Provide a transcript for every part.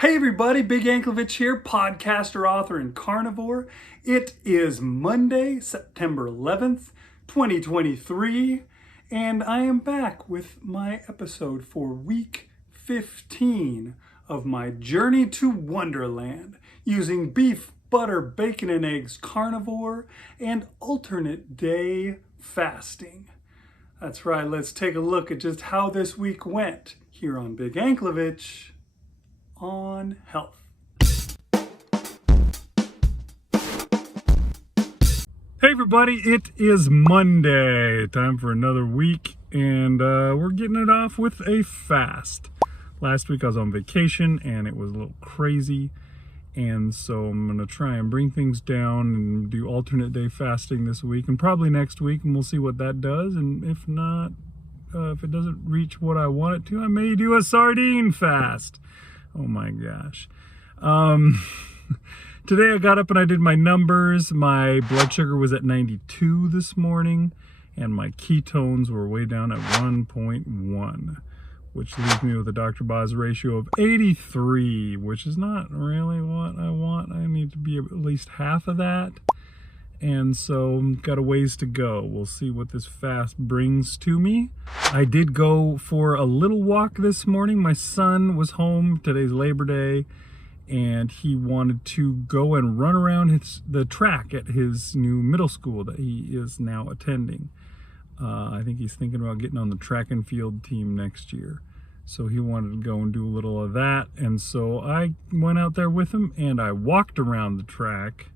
Hey everybody, Big Anklevich here, podcaster, author, and carnivore. It is Monday, September 11th, 2023, and I am back with my episode for week 15 of my journey to Wonderland using beef, butter, bacon, and eggs carnivore and alternate day fasting. That's right, let's take a look at just how this week went here on Big Anklevich on health. Hey everybody, it is Monday. Time for another week, and we're getting it off with a fast. Last week I was on vacation and it was a little crazy, and so I'm gonna try and bring things down and do alternate day fasting this week and probably next week, and we'll see what that does. And if not, if it doesn't reach what I want it to, I may do a sardine fast. Oh my gosh. Today I got up and I did my numbers. My blood sugar was at 92 this morning, and my ketones were way down at 1.1, which leaves me with a Dr. Boz ratio of 83, which is not really what I want. I need to be at least half of that. And so got a ways to go. We'll see what this fast brings to me. I did go for a little walk this morning. My son was home. Today's Labor Day, and he wanted to go and run around the track at his new middle school that he is now attending. I think he's thinking about getting on the track and field team next year. So he wanted to go and do a little of that. And so I went out there with him and I walked around the track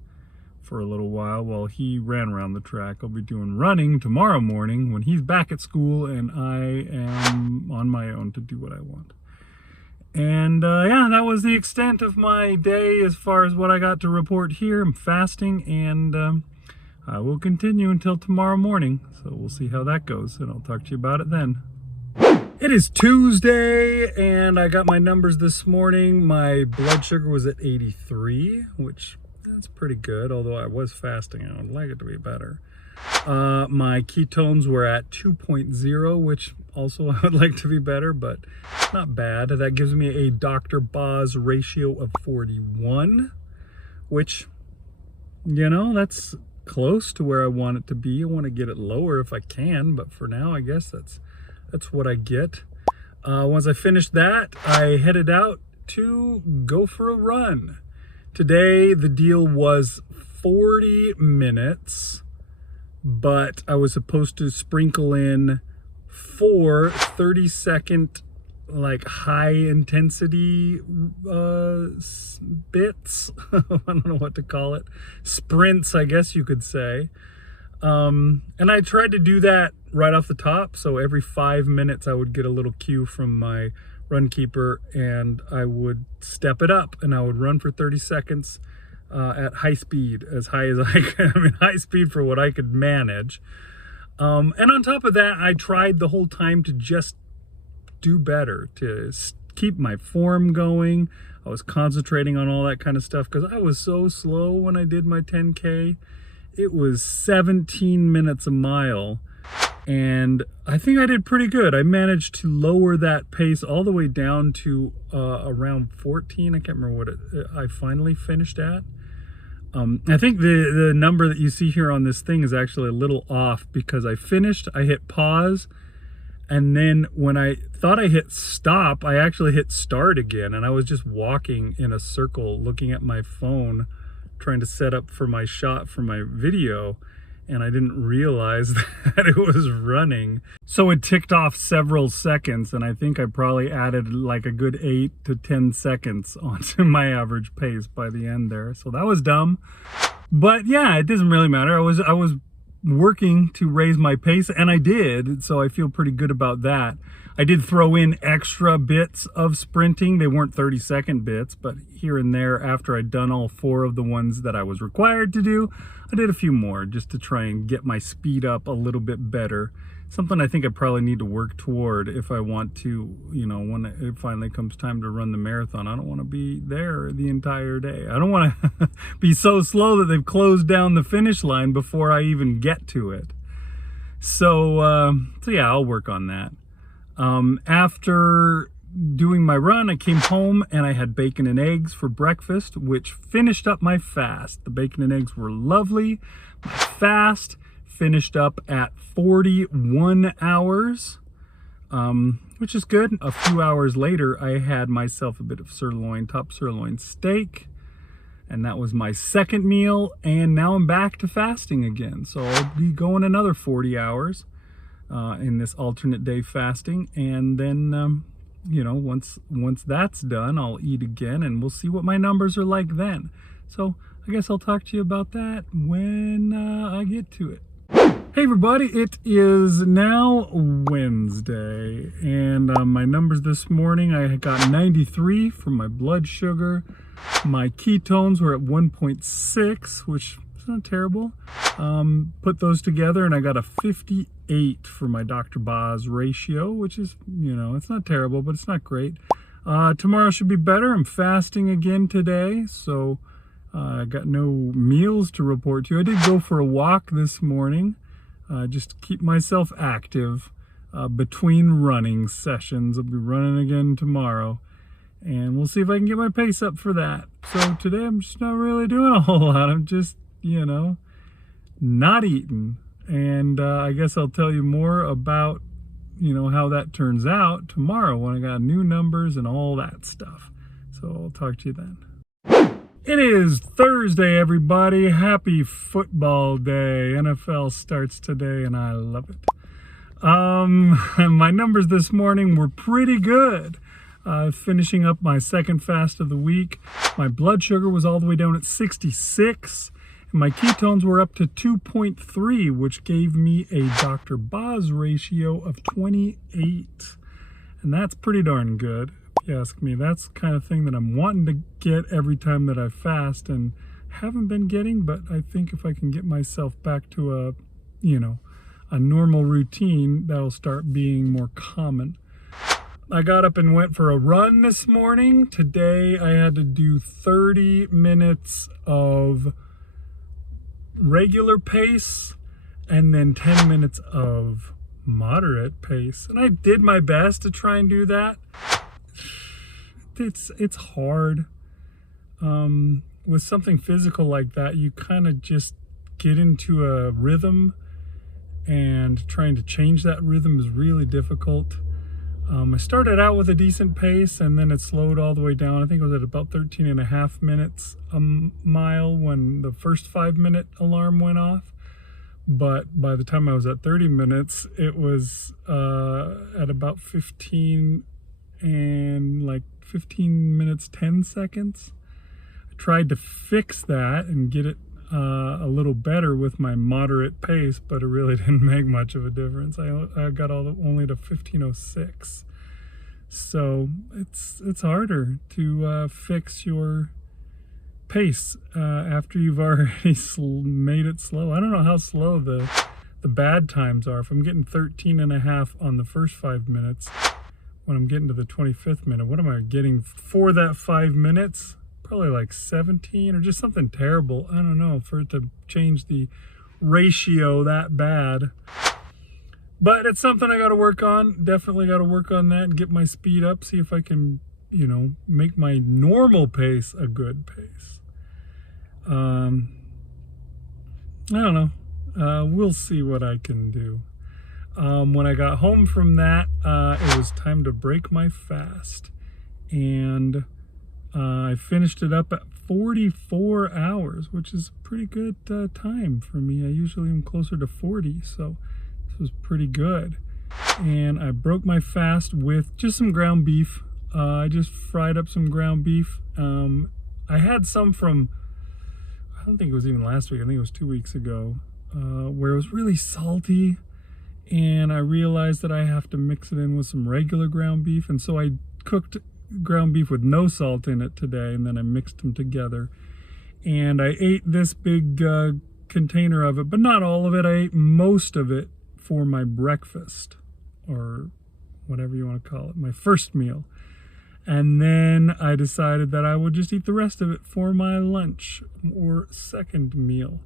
for a little while he ran around the track. I'll be doing running tomorrow morning when he's back at school and I am on my own to do what I want. And yeah, that was the extent of my day as far as what I got to report here. I'm fasting, and I will continue until tomorrow morning. So we'll see how that goes, and I'll talk to you about it then. It is Tuesday, and I got my numbers this morning. My blood sugar was at 83, which that's pretty good, although I was fasting. I would like it to be better. My ketones were at 2.0, which also I would like to be better, but not bad. That gives me a Dr. Boz ratio of 41, which, you know, that's close to where I want it to be. I want to get it lower if I can, but for now, I guess that's what I get. Once I finished that, I headed out to go for a run. Today, the deal was 40 minutes, but I was supposed to sprinkle in 4 30-second, like, high-intensity bits. I don't know what to call it. Sprints, I guess you could say. And I tried to do that right off the top, so every 5 minutes I would get a little cue from my run keeper, and I would step it up, and I would run for 30 seconds at high speed, as high as I could. I mean, high speed for what I could manage. And on top of that, I tried the whole time to just do better, to keep my form going. I was concentrating on all that kind of stuff because I was so slow when I did my 10K. It was 17 minutes a mile. And I think I did pretty good. I managed to lower that pace all the way down to around 14. I can't remember what I finally finished at. I think the number that you see here on this thing is actually a little off because I finished, I hit pause, and then when I thought I hit stop, I actually hit start again, and I was just walking in a circle looking at my phone trying to set up for my shot for my video. And I didn't realize that it was running. So it ticked off several seconds, and I think I probably added like a good 8 to 10 seconds onto my average pace by the end there. So that was dumb. But yeah, it doesn't really matter. I was working to raise my pace, and I did, so I feel pretty good about that. I did throw in extra bits of sprinting. They weren't 30-second bits, but here and there, after I'd done all 4 of the ones that I was required to do, I did a few more just to try and get my speed up a little bit better. Something I think I probably need to work toward if I want to, you know, when it finally comes time to run the marathon. I don't want to be there the entire day. I don't want to be so slow that they've closed down the finish line before I even get to it. So yeah, I'll work on that. After doing my run, I came home and I had bacon and eggs for breakfast, which finished up my fast. The bacon and eggs were lovely. My fast finished up at 41 hours, which is good. A few hours later, I had myself a bit of top sirloin steak, and that was my second meal, and now I'm back to fasting again. So I'll be going another 40 hours in this alternate day fasting, and then you know, once that's done, I'll eat again, and we'll see what my numbers are like then. So I guess I'll talk to you about that when I get to it. Hey everybody, it is now Wednesday, and my numbers this morning, I got 93 for my blood sugar. My ketones were at 1.6, which is not terrible. Put those together and I got a 58 for my Dr. Boz ratio, which is, you know, it's not terrible, but it's not great. Tomorrow should be better. I'm fasting again today, so I got no meals to report to you. I did go for a walk this morning, just to keep myself active between running sessions. I'll be running again tomorrow, and we'll see if I can get my pace up for that. So today I'm just not really doing a whole lot. I'm just, you know, not eating. And I guess I'll tell you more about, you know, how that turns out tomorrow when I got new numbers and all that stuff. So I'll talk to you then. It is Thursday, everybody. Happy football day. NFL starts today, and I love it. My numbers this morning were pretty good. Finishing up my second fast of the week. My blood sugar was all the way down at 66. And my ketones were up to 2.3, which gave me a Dr. Boz ratio of 28. And that's pretty darn good. You ask me. That's the kind of thing that I'm wanting to get every time that I fast and haven't been getting, but I think if I can get myself back to a, you know, a normal routine, that'll start being more common. I got up and went for a run this morning. Today I had to do 30 minutes of regular pace and then 10 minutes of moderate pace. And I did my best to try and do that. It's hard. With something physical like that, you kind of just get into a rhythm, and trying to change that rhythm is really difficult. I started out with a decent pace, and then it slowed all the way down. I think it was at about 13.5 minutes a mile when the first 5-minute alarm went off. But by the time I was at 30 minutes, it was at about 15 minutes 10 seconds. I tried to fix that and get it a little better with my moderate pace, but it really didn't make much of a difference. I got only to 15:06. So it's harder to fix your pace after you've already made it slow. I don't know how slow the bad times are. If I'm getting 13.5 on the first 5 minutes, when I'm getting to the 25th minute, what am I getting for that 5 minutes? Probably like 17 or just something terrible. I don't know, for it to change the ratio that bad. But it's something I got to work on. Definitely got to work on that and get my speed up. See if I can, you know, make my normal pace a good pace. I don't know. We'll see what I can do. When I got home from that, it was time to break my fast, and I finished it up at 44 hours, which is a pretty good time for me. I usually am closer to 40, so this was pretty good. And I broke my fast with just some ground beef. I just fried up some ground beef. I had some from, I don't think it was even last week, I think it was 2 weeks ago, where it was really salty. And I realized that I have to mix it in with some regular ground beef, and so I cooked ground beef with no salt in it today, and then I mixed them together. And I ate this big container of it, but not all of it. I ate most of it for my breakfast, or whatever you want to call it, my first meal. And then I decided that I would just eat the rest of it for my lunch or second meal.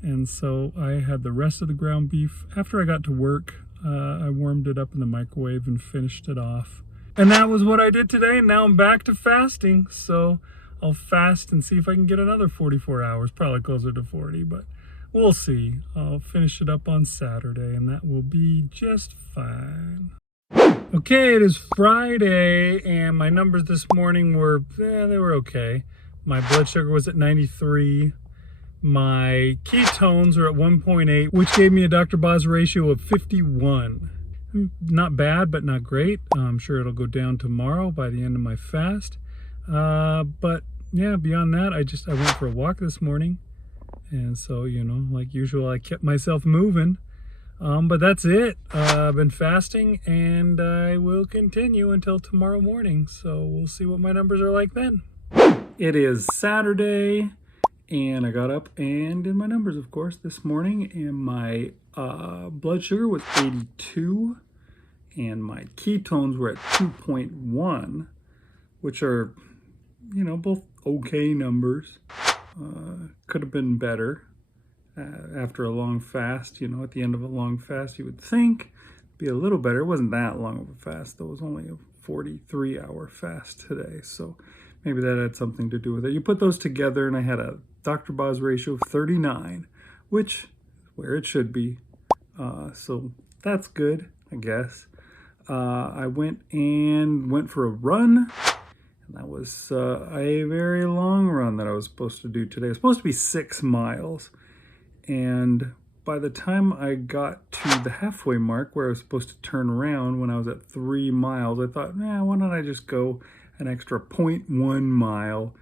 And so I had the rest of the ground beef. After I got to work, I warmed it up in the microwave and finished it off. And that was what I did today. Now I'm back to fasting. So I'll fast and see if I can get another 44 hours, probably closer to 40, but we'll see. I'll finish it up on Saturday and that will be just fine. Okay, it is Friday and my numbers this morning were, they were okay. My blood sugar was at 93. My ketones are at 1.8, which gave me a Dr. Boz ratio of 51. Not bad, but not great. I'm sure it'll go down tomorrow by the end of my fast. But yeah, beyond that, I went for a walk this morning. And so, you know, like usual, I kept myself moving. But that's it. I've been fasting and I will continue until tomorrow morning. So we'll see what my numbers are like then. It is Saturday and I got up and did my numbers, of course, this morning. And my blood sugar was 82 and my ketones were at 2.1, which are, you know, both okay numbers. Could have been better. After a long fast, you know, at the end of a long fast, you would think it'd be a little better. It wasn't that long of a fast, though. It was only a 43-hour fast today, so maybe that had something to do with it. You put those together, and I had a Dr. Boz ratio of 39, which is where it should be. So that's good, I guess. I went for a run. And that was a very long run that I was supposed to do today. It was supposed to be 6 miles. And by the time I got to the halfway mark where I was supposed to turn around when I was at 3 miles, I thought, why don't I just go an extra 0.1 mile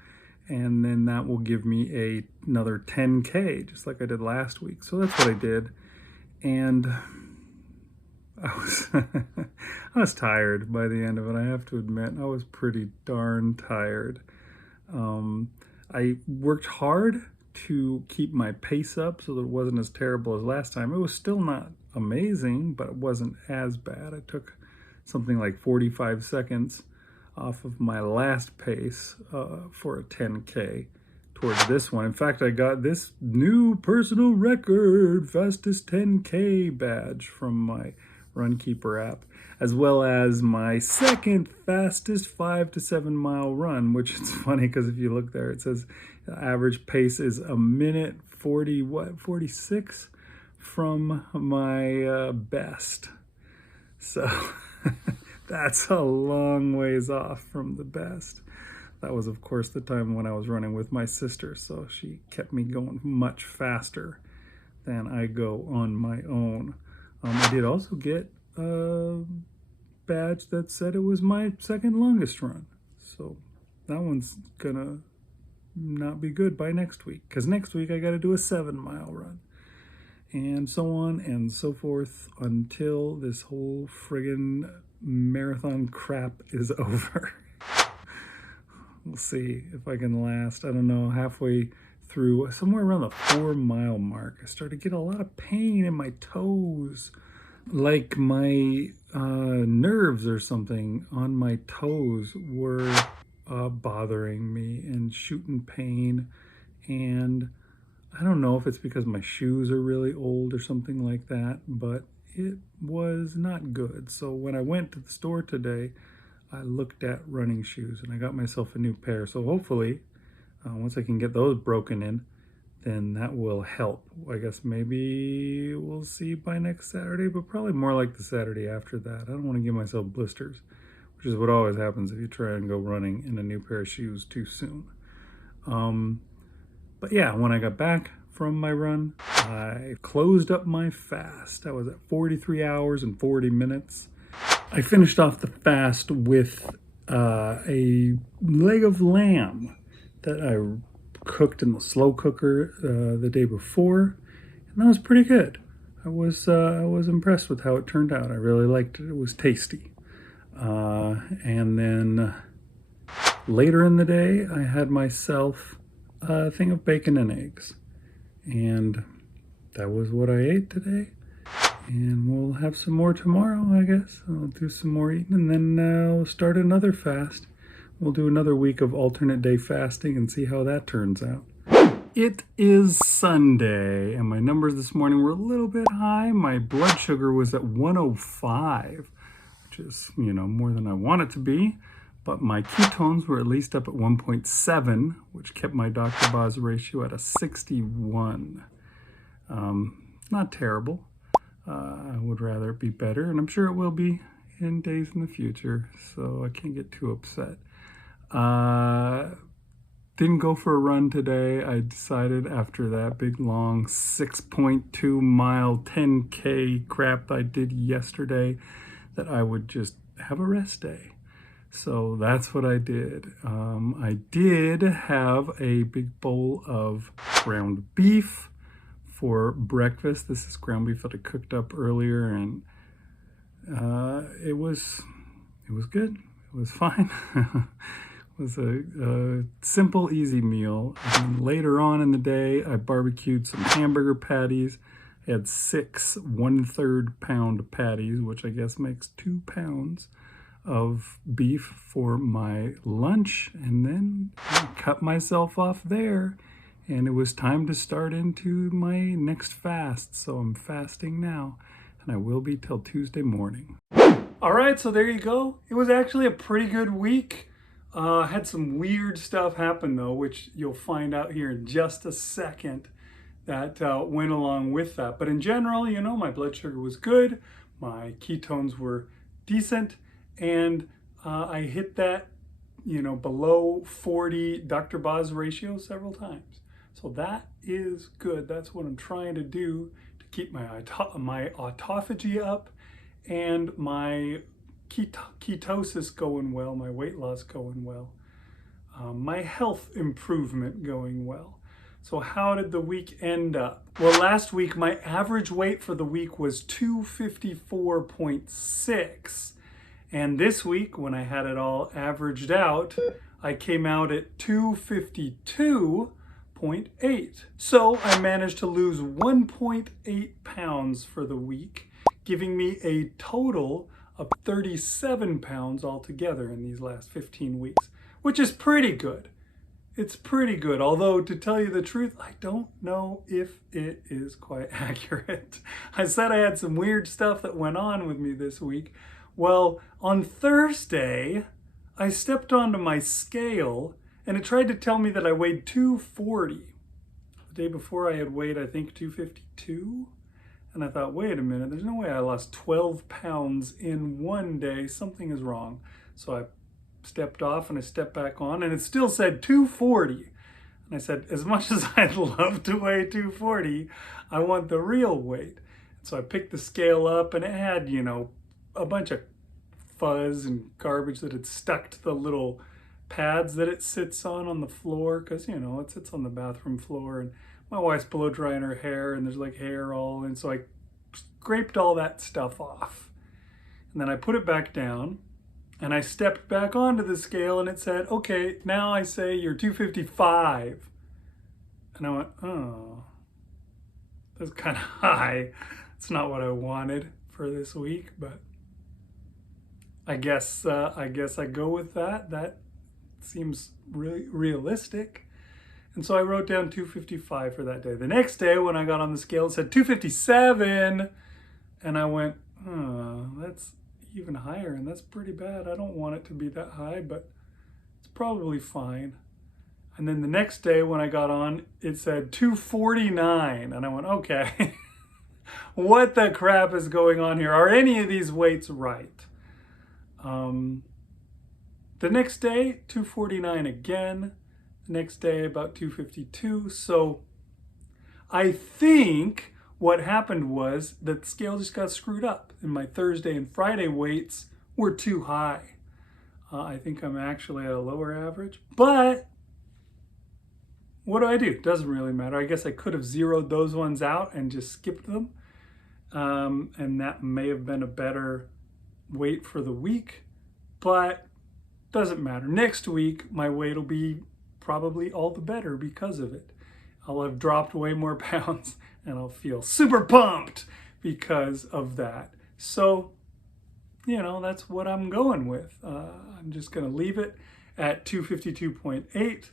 and then that will give me another 10K, just like I did last week. So that's what I did. And I was tired by the end of it. I have to admit, I was pretty darn tired. I worked hard to keep my pace up so that it wasn't as terrible as last time. It was still not amazing, but it wasn't as bad. I took something like 45 seconds off of my last pace for a 10K towards this one. In fact, I got this new personal record, fastest 10K badge from my Runkeeper app, as well as my second fastest 5 to 7 mile run, which is funny because if you look there, it says the average pace is a minute 46 from my best. So that's a long ways off from the best. That was, of course, the time when I was running with my sister, so she kept me going much faster than I go on my own. I did also get a badge that said it was my second longest run. So that one's gonna not be good by next week, because next week I got to do a 7 mile run. And so on and so forth until this whole friggin' marathon crap is over. We'll see if I can last. I don't know, halfway through, somewhere around the 4 mile mark, I started to get a lot of pain in my toes. Like my nerves or something on my toes were bothering me and shooting pain. And I don't know if it's because my shoes are really old or something like that, but it was not good. So when I went to the store today, I looked at running shoes and I got myself a new pair. So hopefully, once I can get those broken in, then that will help. I guess maybe we'll see by next Saturday, but probably more like the Saturday after that. I don't want to give myself blisters, which is what always happens if you try and go running in a new pair of shoes too soon. But yeah, when I got back from my run, I closed up my fast. I was at 43 hours and 40 minutes. I finished off the fast with a leg of lamb that I cooked in the slow cooker the day before, and that was pretty good. I was impressed with how it turned out. I really liked it. It was tasty. And then later in the day, I had myself a thing of bacon and eggs, and that was what I ate today. And we'll have some more tomorrow, I guess. I'll do some more eating, and then we'll start another fast. We'll do another week of alternate day fasting and see how that turns out. It is Sunday, and my numbers this morning were a little bit high. My blood sugar was at 105, which which is, you know, more than I want it to be. But my ketones were at least up at 1.7, which kept my Dr. Boz ratio at a 61. Not terrible. I would rather it be better, and I'm sure it will be in days in the future, so I can't get too upset. Didn't go for a run today. I decided after that big long 6.2 mile 10K crap I did yesterday that I would just have a rest day. So that's what I did. I did have a big bowl of ground beef for breakfast. This is ground beef that I cooked up earlier, and it was good. It was fine. It was a simple, easy meal. And later on in the day, I barbecued some hamburger patties. I had 6 1/3 pound patties, which I guess makes 2 pounds of beef for my lunch, and then I cut myself off there, and it was time to start into my next fast. So I'm fasting now, and I will be till Tuesday morning. All right, so there you go. It was actually a pretty good week. Had some weird stuff happen though, which you'll find out here in just a second, that went along with that. But in general, you know, my blood sugar was good, my ketones were decent, and I hit that, you know, below 40 Dr. Boz ratio several times. So that is good. That's what I'm trying to do to keep my autophagy up and my ketosis going well, my weight loss going well, my health improvement going well. So how did the week end up? Well, last week, my average weight for the week was 254.6. And this week, when I had it all averaged out, I came out at 252.8. So I managed to lose 1.8 pounds for the week, giving me a total of 37 pounds altogether in these last 15 weeks, which is pretty good. It's pretty good, although to tell you the truth, I don't know if it is quite accurate. I said I had some weird stuff that went on with me this week. Well, on Thursday, I stepped onto my scale and it tried to tell me that I weighed 240. The day before I had weighed, I think, 252. And I thought, wait a minute, there's no way I lost 12 pounds in one day. Something is wrong. So I stepped off and I stepped back on, and it still said 240. And I said, as much as I'd love to weigh 240, I want the real weight. So I picked the scale up, and it had, you know, a bunch of fuzz and garbage that had stuck to the little pads that it sits on the floor, because, you know, it sits on the bathroom floor, and my wife's blow drying her hair, and there's like hair all, and so I scraped all that stuff off. And then I put it back down, and I stepped back onto the scale, and it said, okay, now I say you're 255. And I went, oh, that's kind of high. It's not what I wanted for this week, but I guess I go with that. That seems really realistic. And so I wrote down 255 for that day. The next day when I got on the scale, it said 257. And I went, oh, that's even higher, and that's pretty bad. I don't want it to be that high, but it's probably fine. And then the next day when I got on, it said 249. And I went, okay, what the crap is going on here? Are any of these weights right? The next day, 249 again. The next day, about 252. So I think what happened was that the scale just got screwed up, and my Thursday and Friday weights were too high. I think I'm actually at a lower average, but what do I do? Doesn't really matter. I guess I could have zeroed those ones out and just skipped them, and that may have been a better weight for the week, but doesn't matter. Next week, my weight will be probably all the better because of it. I'll have dropped way more pounds, and I'll feel super pumped because of that. So, you know, that's what I'm going with. I'm just going to leave it at 252.8,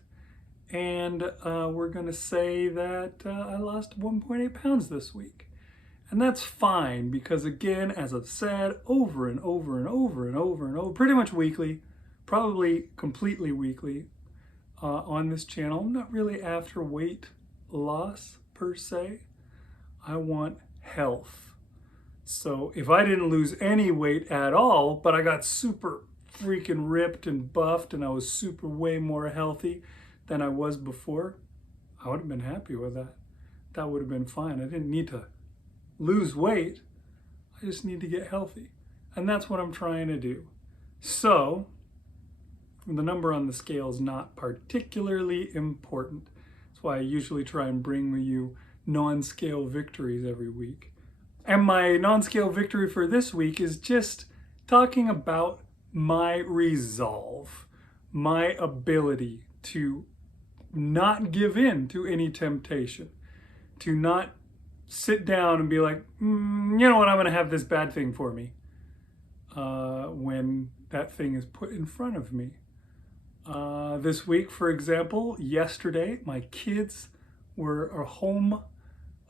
and we're going to say that I lost 1.8 pounds this week. And that's fine because, again, as I've said over and over and over and over and over, pretty much weekly, probably completely weekly on this channel, I'm not really after weight loss per se. I want health. So if I didn't lose any weight at all, but I got super freaking ripped and buffed and I was super way more healthy than I was before, I would have been happy with that. That would have been fine. I didn't need to lose weight. I just need to get healthy. And that's what I'm trying to do. So the number on the scale is not particularly important. That's why I usually try and bring you non-scale victories every week. And my non-scale victory for this week is just talking about my resolve, my ability to not give in to any temptation, to not sit down and be like, you know what, I'm going to have this bad thing for me when that thing is put in front of me. This week, for example, yesterday, my kids were home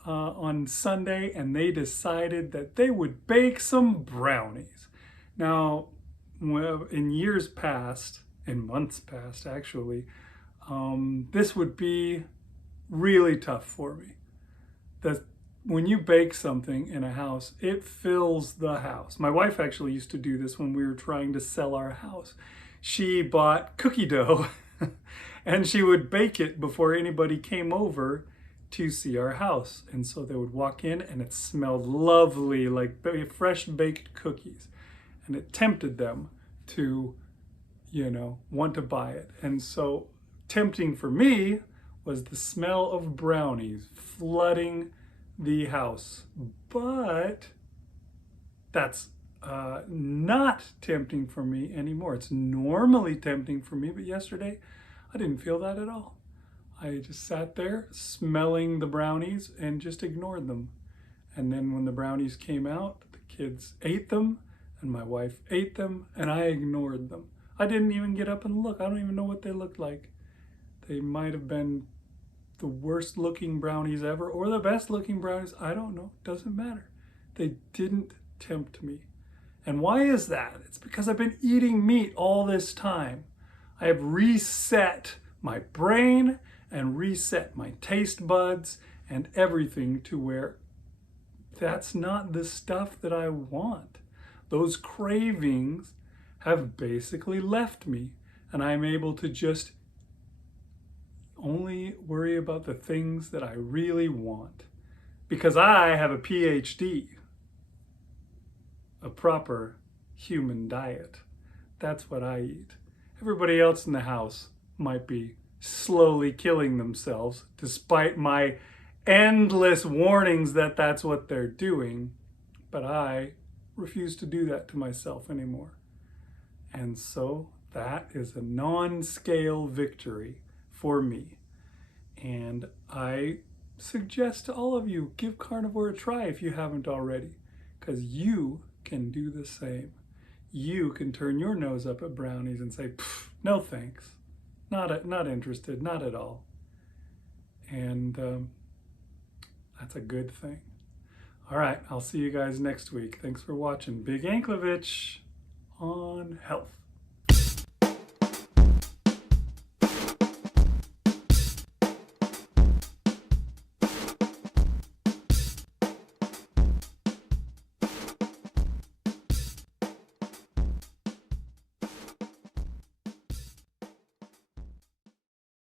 on Sunday and they decided that they would bake some brownies. Now, in years past, in months past actually, this would be really tough for me. When you bake something in a house, it fills the house. My wife actually used to do this when we were trying to sell our house. She bought cookie dough and she would bake it before anybody came over to see our house. And so they would walk in and it smelled lovely, like fresh baked cookies. And it tempted them to, want to buy it. And so tempting for me was the smell of brownies flooding the house. But that's not tempting for me anymore. It's normally tempting for me, but yesterday I didn't feel that at all. I just sat there smelling the brownies and just ignored them. And then when the brownies came out, the kids ate them and my wife ate them and I ignored them. I didn't even get up and look. I don't even know what they looked like. They might have been the worst looking brownies ever or the best looking brownies. I don't know. Doesn't matter. They didn't tempt me. And why is that? It's because I've been eating meat all this time. I have reset my brain and reset my taste buds and everything to where that's not the stuff that I want. Those cravings have basically left me and I'm able to just only worry about the things that I really want. Because I have a PhD, a proper human diet. That's what I eat. Everybody else in the house might be slowly killing themselves despite my endless warnings that that's what they're doing. But I refuse to do that to myself anymore. And so that is a non-scale victory for me. And I suggest to all of you, give Carnivore a try if you haven't already, because you can do the same. You can turn your nose up at brownies and say, no thanks, not interested, not at all. And that's a good thing. All right, I'll see you guys next week. Thanks for watching. Big Anklevich on health.